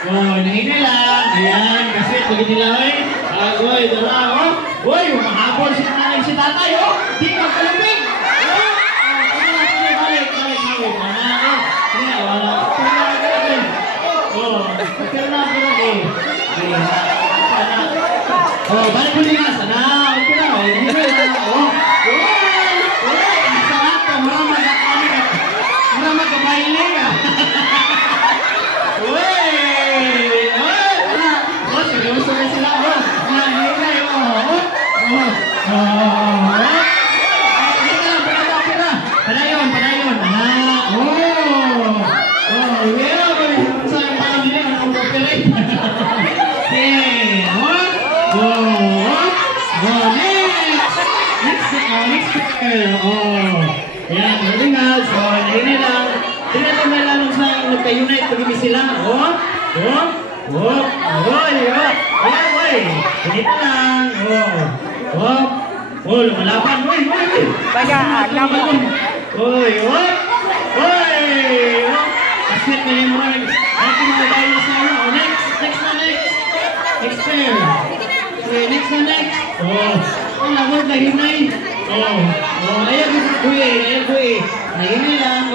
Oh, nahinay lang. Ayan, kasi pag nila, oy. Agoy, dala, oh. Uy, mahabol si nanay si tatay, oh. Di magkalabing. Oh, balik. Wala. Oh, pagkala ko lang, oh, balik mo nila. Sana, okay na, oh. Nahinay lang, oh. Marama ka baile ka. Seryoso na sila. Padayon. Saan pa kami nila? Ang operate. Next. Yan, malingal. So, hindi lang. Tingnan mo lang sa nagka-unite pag-ibig sila. Ganito lang. Lumalaban. Baga, laban. Aslit na yung mga natin mga bayo sa ano. Next pair. Next. Ang lawag na hinay. Ayan kuya. Nahinay lang.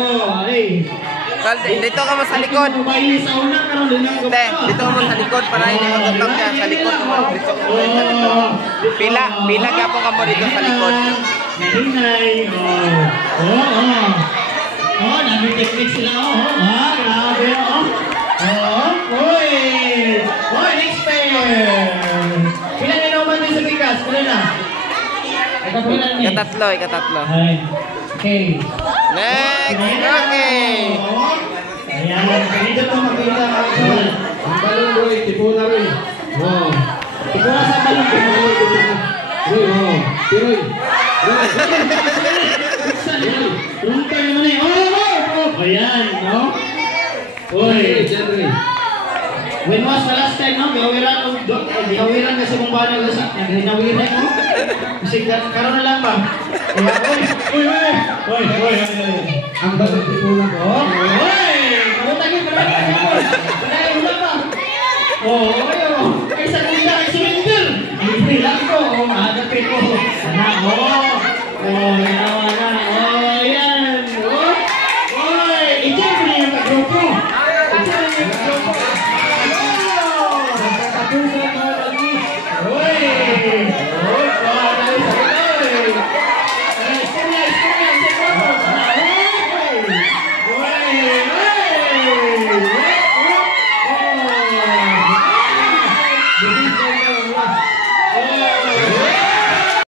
Dito ka mo sa likod. Dito mo sa likod para hindi magutap yan. Sa likod mo. Pila gapo ka mo dito sa likod. Nahinay. Nami-technique sila. Grabe. Next pair. Pila na naman din sa bigas. Pila na. Ikatatlo. Okay. Next. Okay. Ayan. Ganito ito makita mga ang balon boy. Tipo na rin. Tipo na sa balon. Tiroy. Runtay naman eh. Ayan. When was the last time, no? Gawiran kasi kung paano kasi. Naginawiran mo. Kasi karoon na lang ba? Uy. Ang bago tipulan ko. Kamutagin pa lang. Panayin mo lang ba? Ay sa kunda, ay surrender. Hindi lang ko. Mahagapin ko. Sana, yan. Ito mo na yung kagrupo.